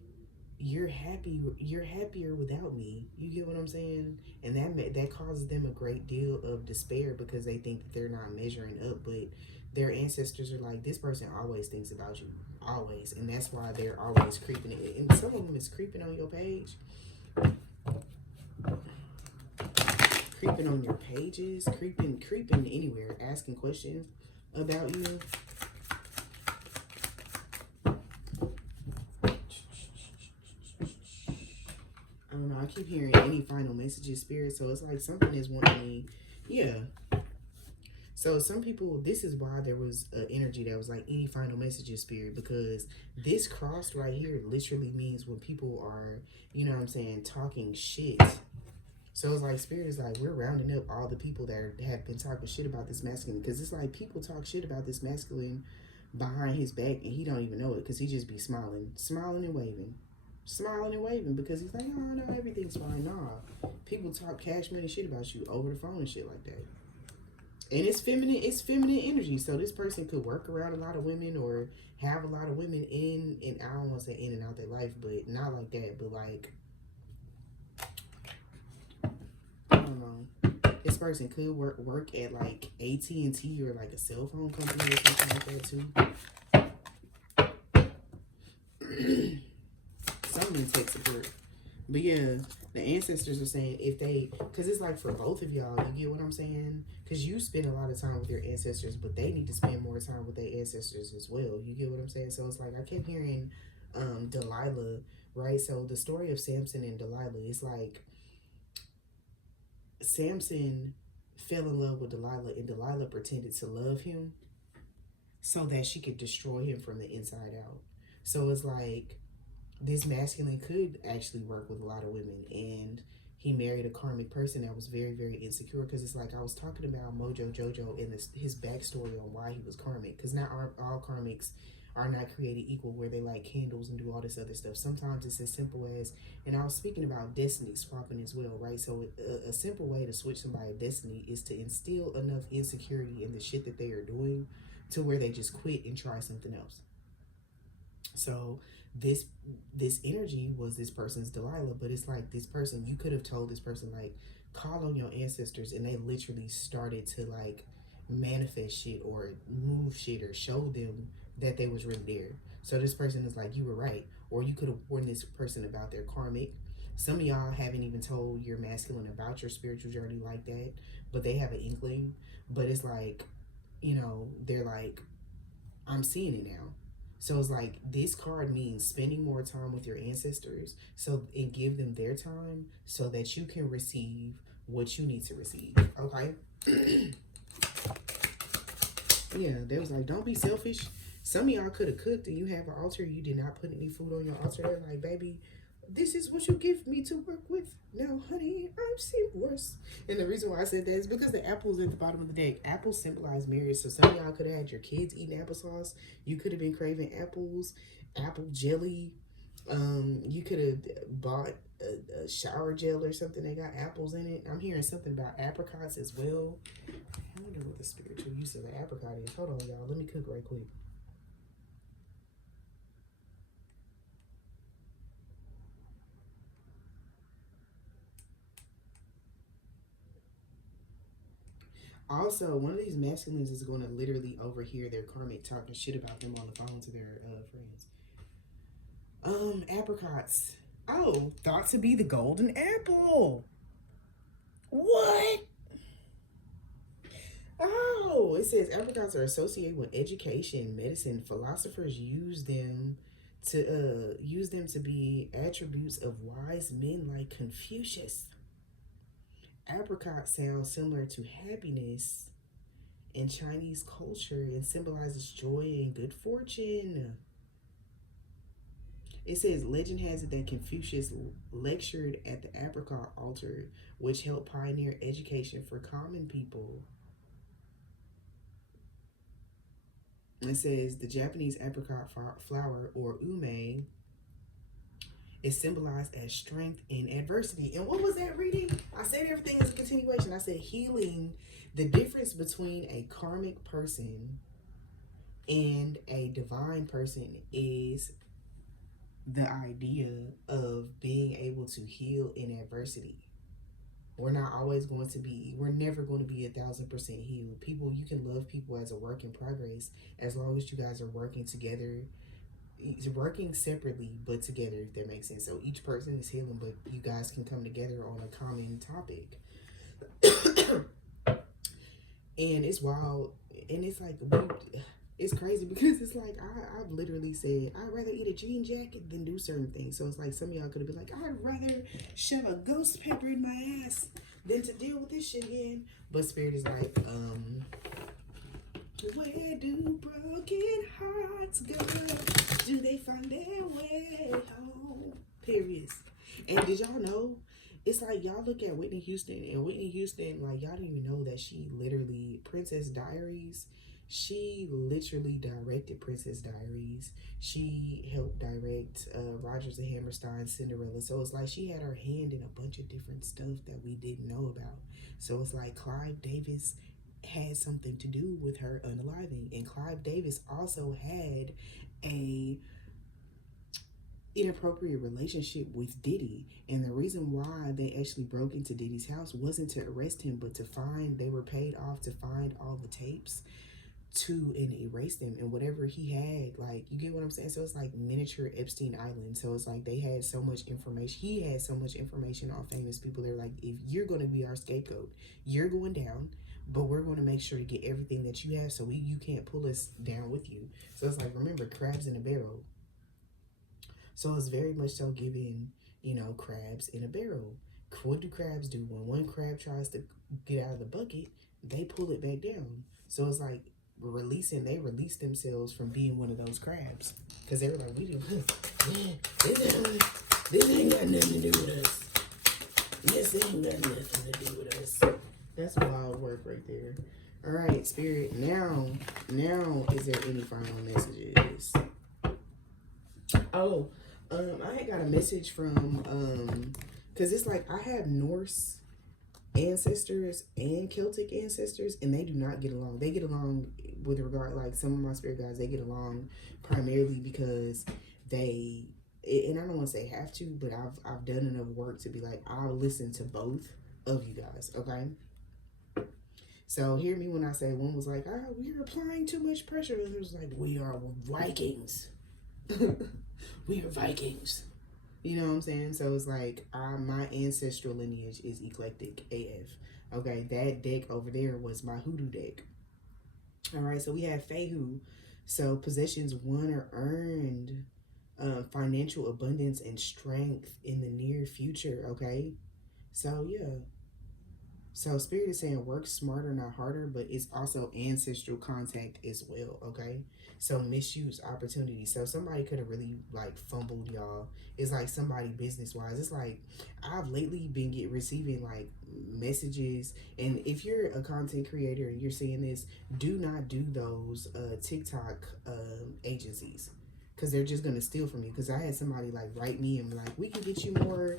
you're happier without me. You get what I'm saying? And that causes them a great deal of despair because they think that they're not measuring up, but their ancestors are like, this person always thinks about you, always, and that's why they're always creeping it. And some of them is creeping on your page, creeping on your pages, creeping anywhere, asking questions about you. I don't know. I keep hearing any final messages, spirit. So it's like something is wanting me. Yeah. So some people, this is why there was an energy that was like any final messages, spirit, because this cross right here literally means when people are, you know what I'm saying, talking shit. So it's like spirit is like, we're rounding up all the people that have been talking shit about this masculine, because it's like people talk shit about this masculine behind his back and he don't even know it because he just be smiling and waving because he's like, oh no, everything's fine. Nah, people talk cash money shit about you over the phone and shit like that. And it's feminine energy. So this person could work around a lot of women or have a lot of women in, and I don't want to say in and out their life, but not like that, but like, I don't know. This person could work at like AT&T or like a cell phone company or something like that too. Some in tech support. But yeah, the ancestors are saying if they, because it's like for both of y'all, you get what I'm saying? Because you spend a lot of time with your ancestors, but they need to spend more time with their ancestors as well. You get what I'm saying? So it's like I kept hearing Delilah, right? So the story of Samson and Delilah is like Samson fell in love with Delilah and Delilah pretended to love him so that she could destroy him from the inside out. So it's like this masculine could actually work with a lot of women, and he married a karmic person that was very, very insecure, because it's like I was talking about Mojo Jojo and his backstory on why he was karmic, because not all karmics are not created equal where they light candles and do all this other stuff. Sometimes it's as simple as, and I was speaking about destiny swapping as well, right? So a simple way to switch somebody's destiny is to instill enough insecurity in the shit that they are doing to where they just quit and try something else. So this energy was this person's Delilah, but it's like this person, you could have told this person like, call on your ancestors, and they literally started to like manifest shit or move shit or show them that they was really there. So this person is like, you were right. Or you could have warned this person about their karmic. Some of y'all haven't even told your masculine about your spiritual journey like that, but they have an inkling. But it's like, you know, they're like, I'm seeing it now. So it's like this card means spending more time with your ancestors, so and give them their time so that you can receive what you need to receive. Okay. Yeah, they was like, don't be selfish. Some of y'all could have cooked and you have an altar, you did not put any food on your altar. They're like, baby, this is what you give me to work with. Now, honey, I've seen worse. And the reason why I said that is because the apple's at the bottom of the deck. Apples symbolize marriage. So some of y'all could have had your kids eating applesauce. You could have been craving apples, apple jelly. You could have bought a shower gel or something that got apples in it. I'm hearing something about apricots as well. I wonder what the spiritual use of the apricot is. Hold on, y'all. Let me cook right quick. Also, one of these masculines is going to literally overhear their karmic talking shit about them on the phone to their friends. Apricots. Oh, thought to be the golden apple. What? Oh, it says apricots are associated with education, medicine. Philosophers use them to be attributes of wise men like Confucius. Apricot sounds similar to happiness in Chinese culture and symbolizes joy and good fortune. It says legend has it that Confucius lectured at the apricot altar, which helped pioneer education for common people. It says the Japanese apricot flower, or ume, is symbolized as strength in adversity. And what was that reading? I said everything is a continuation. I said healing. The difference between a karmic person and a divine person is the idea of being able to heal in adversity. We're not always going to be, we're never going to be 1,000% healed. People, you can love people as a work in progress as long as you guys are working together, working separately but together, if that makes sense. So each person is healing, but you guys can come together on a common topic. And it's wild, and it's like it's crazy because it's like I've literally said I'd rather eat a jean jacket than do certain things. So it's like some of y'all could have been like, I'd rather shove a ghost pepper in my ass than to deal with this shit again. But Spirit is like, where do broken hearts go? Do they find their way home? Periods. And did y'all know? It's like y'all look at Whitney Houston, and Whitney Houston, like, y'all didn't even know that she literally, Princess Diaries, she literally directed Princess Diaries. She helped direct Rodgers and Hammerstein's Cinderella. So it's like she had her hand in a bunch of different stuff that we didn't know about. So it's like Clive Davis had something to do with her unaliving, and Clive Davis also had a inappropriate relationship with Diddy, and the reason why they actually broke into Diddy's house wasn't to arrest him, but to find, they were paid off to find all the tapes to and erase them, and whatever he had, like, you get what I'm saying? So it's like miniature Epstein Island. So it's like they had so much information, he had so much information on famous people. They're like, if you're going to be our scapegoat, you're going down, but we're going to make sure to get everything that you have, so you can't pull us down with you. So it's like, remember, crabs in a barrel. So it's very much so giving, you know, crabs in a barrel. What do crabs do? When one crab tries to get out of the bucket, they pull it back down. So it's like they release themselves from being one of those crabs. Because they were like, this ain't got nothing to do with us. This ain't got nothing to do with us. That's wild work right there. All right, Spirit. Now, is there any final messages? Oh, I had got a message from, because it's like I have Norse ancestors and Celtic ancestors, and they do not get along. They get along with regard, like some of my spirit guides, they get along primarily because they, and I don't want to say have to, but I've done enough work to be like, I'll listen to both of you guys, okay? So hear me when I say one was like, we're applying too much pressure. The other was like, we are Vikings. We are Vikings. You know what I'm saying? So it's like my ancestral lineage is eclectic AF. Okay, that deck over there was my hoodoo deck. All right, so we have Fehu. So possessions won or earned, financial abundance and strength in the near future. Okay, so yeah. So Spirit is saying work smarter, not harder, but it's also ancestral contact as well, okay? So misuse opportunities. So somebody could have really like fumbled y'all. It's like somebody business-wise. It's like I've lately been receiving like messages, and if you're a content creator and you're seeing this, do not do those TikTok agencies, because they're just gonna steal from you. Because I had somebody like write me and like, we can get you more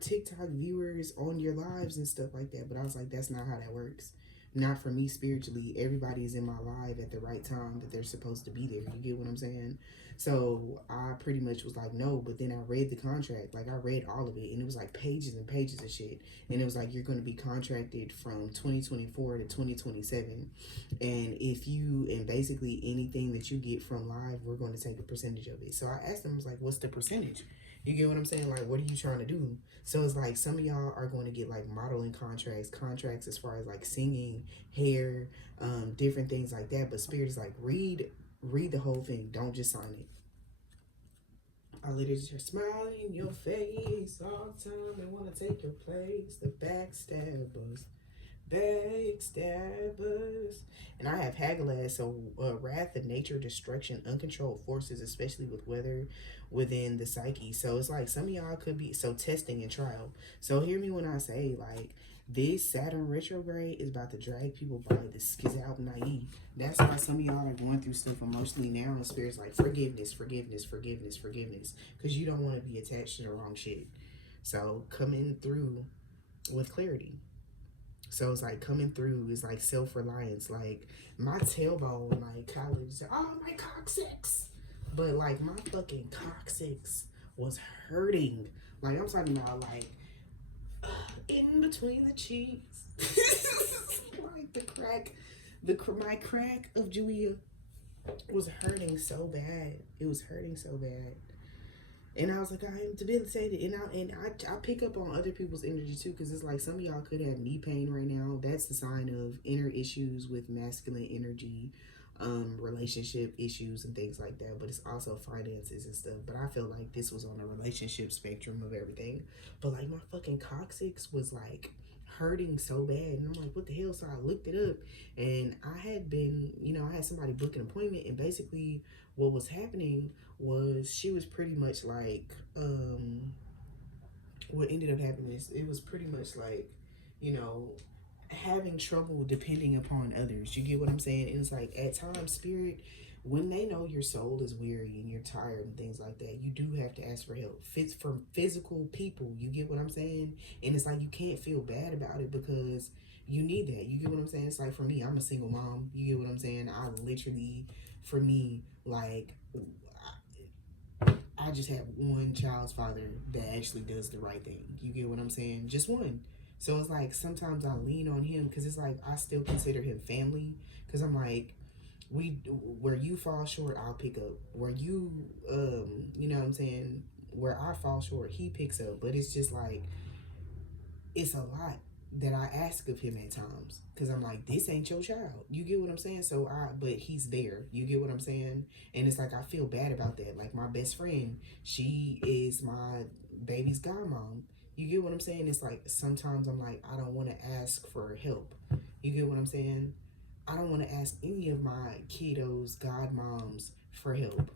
TikTok viewers on your lives and stuff like that. But I was like, that's not how that works. Not for me spiritually. Everybody is in my live at the right time that they're supposed to be there. You get what I'm saying? So I pretty much was like, no. But then I read the contract. Like, I read all of it, and it was like pages and pages of shit. And it was like, you're going to be contracted from 2024 to 2027. And basically anything that you get from live, we're going to take a percentage of it. So I asked them, I was like, what's the percentage? You get what I'm saying? Like, what are you trying to do? So it's like some of y'all are going to get like modeling contracts as far as like singing, hair, different things like that. But Spirit is like, read the whole thing. Don't just sign it. I literally just smile in your face all the time. They want to take your place. The backstabbers. And I have Hagalaz, so wrath of nature, destruction, uncontrolled forces, especially with weather within the psyche. So it's like some of y'all could be testing and trial. So hear me when I say, like, this Saturn retrograde is about to drag people by the schizoid naive. That's why some of y'all are going through stuff emotionally now, and Spirit's like forgiveness, because you don't want to be attached to the wrong shit. So coming through with clarity. So it's like coming through is like self-reliance. Like my tailbone, like college, oh, my coccyx. But like my fucking coccyx was hurting. Like I'm talking about like in between the cheeks. Like my crack of Julia was hurting so bad. It was hurting so bad. And I was like, I am debilitated. And I pick up on other people's energy too, because it's like some of y'all could have knee pain right now. That's the sign of inner issues with masculine energy, relationship issues and things like that. But it's also finances and stuff. But I feel like this was on a relationship spectrum of everything. But like my fucking coccyx was like hurting so bad, and I'm like, what the hell? So I looked it up, and I had been, I had somebody book an appointment, and basically what was happening was she was pretty much like, what ended up happening is it was pretty much like, having trouble depending upon others. You get what I'm saying? And it's like at times, spirit, when they know your soul is weary and you're tired and things like that, you do have to ask for help. Fits from physical people. You get what I'm saying? And it's like you can't feel bad about it because you need that. You get what I'm saying? It's like for me, I'm a single mom. You get what I'm saying? I literally, for me, like I just have one child's father that actually does the right thing. You get what I'm saying? Just one. So it's like sometimes I lean on him because it's like I still consider him family. Because I'm like, where you fall short, I'll pick up. Where you, you know what I'm saying? Where I fall short, he picks up. But it's just like, it's a lot that I ask of him at times. Because I'm like, this ain't your child. You get what I'm saying? But he's there. You get what I'm saying? And it's like, I feel bad about that. Like my best friend, she is my baby's godmom. You get what I'm saying? It's like, sometimes I'm like, I don't want to ask for help. You get what I'm saying? I don't want to ask any of my kiddos, godmoms for help.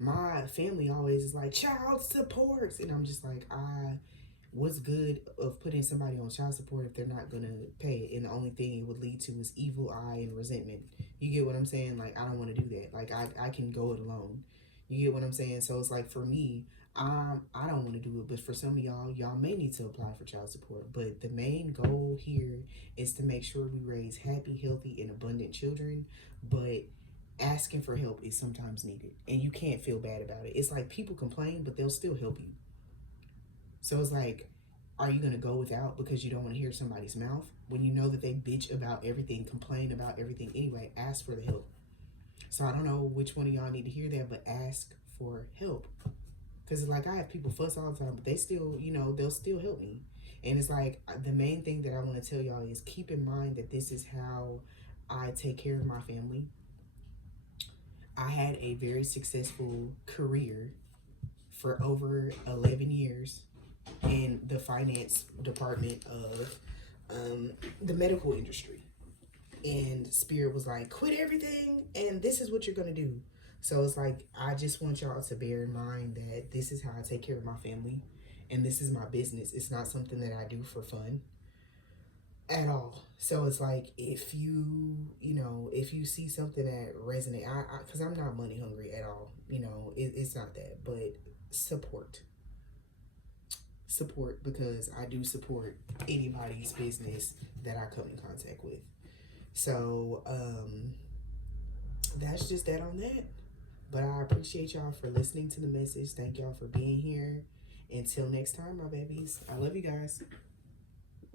My family always is like, child supports. And I'm just like, what's good of putting somebody on child support if they're not going to pay it? And the only thing it would lead to is evil eye and resentment. You get what I'm saying? Like, I don't want to do that. Like, I can go it alone. You get what I'm saying? So it's like, for me, I don't want to do it. But for some of y'all may need to apply for child support. But the main goal here is to make sure we raise happy, healthy, and abundant children. But asking for help is sometimes needed. And you can't feel bad about it. It's like people complain, but they'll still help you. So it's like, are you going to go without because you don't want to hear somebody's mouth? When you know that they bitch about everything, complain about everything anyway, ask for the help. So I don't know which one of y'all need to hear that, but ask for help. Because like I have people fuss all the time, but they still, they'll still help me. And it's like the main thing that I want to tell y'all is keep in mind that this is how I take care of my family. I had a very successful career for over 11 years in the finance department of the medical industry. And Spirit was like, quit everything and this is what you're going to do. So it's like, I just want y'all to bear in mind that this is how I take care of my family. And this is my business. It's not something that I do for fun at all. So it's like, if you see something that resonate, because I'm not money hungry at all. It's not that. But support, because I do support anybody's business that I come in contact with. So that's just that on that. But I appreciate y'all for listening to the message. Thank y'all for being here. Until next time, my babies. I love you guys.